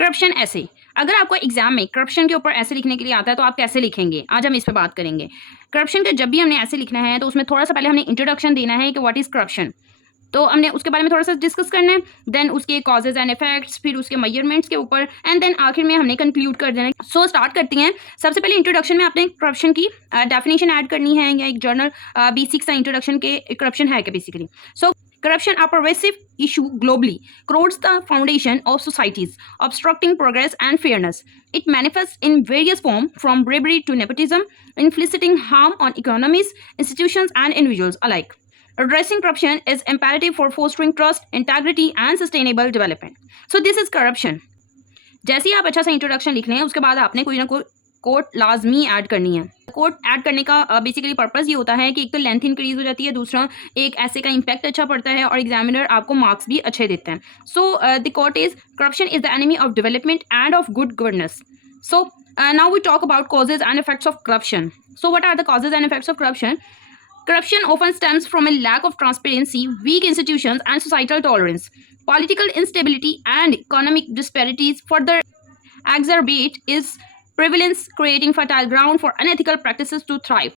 Corruption ऐसे, अगर आपको एग्जाम में करप्शन के ऊपर ऐसे लिखने के लिए आता है तो आप कैसे लिखेंगे? आज हम इस पे बात करेंगे। करप्शन का जब भी हमने ऐसे लिखना है तो उसमें थोड़ा-सा पहले हमने इंट्रोडक्शन देना है कि व्हाट इज़ करप्शन। तो हमने उसके बारे में थोड़ा-सा डिस्कस करना है, देन उसके कॉजेज़ एंड इफेक्ट्स, फिर उसके मेजरमेंट्स के ऊपर एंड देन आखिर में हमने कंक्लूड कर देना है। सो स्टार्ट करती हैं। सबसे पहले इंट्रोडक्शन में आपने करप्शन की डेफिनिशन ऐड करनी है या एक जर्नल बेसिक सा इंट्रोडक्शन के करप्शन है क्या basically. So corruption a pervasive issue globally, corrodes the foundation of societies, obstructing progress and fairness. It manifests in various forms, from bribery to nepotism, inflicting harm on economies, institutions, and individuals alike. Addressing corruption is imperative for fostering trust, integrity, and sustainable development. So this is corruption. जैसे ही आप अच्छा सा introduction लिख लें उसके बाद आपने कोई ना कोई कोट लाजमी ऐड करनी है। कोट ऐड करने का बेसिकली पर्पस ये होता है कि एक तो लेंथ इंक्रीज हो जाती है, दूसरा एक ऐसे का इम्पैक्ट अच्छा पड़ता है और एग्जामिनर आपको मार्क्स भी अच्छे देते हैं। So the quote is corruption is the enemy of development and of good governance. So now we talk about causes and effects of corruption. So what are the causes and effects of corruption? Corruption often stems from a lack of transparency, weak institutions, and societal tolerance. Political instability and economic disparities further exacerbate its prevalence, creating fertile ground for unethical practices to thrive.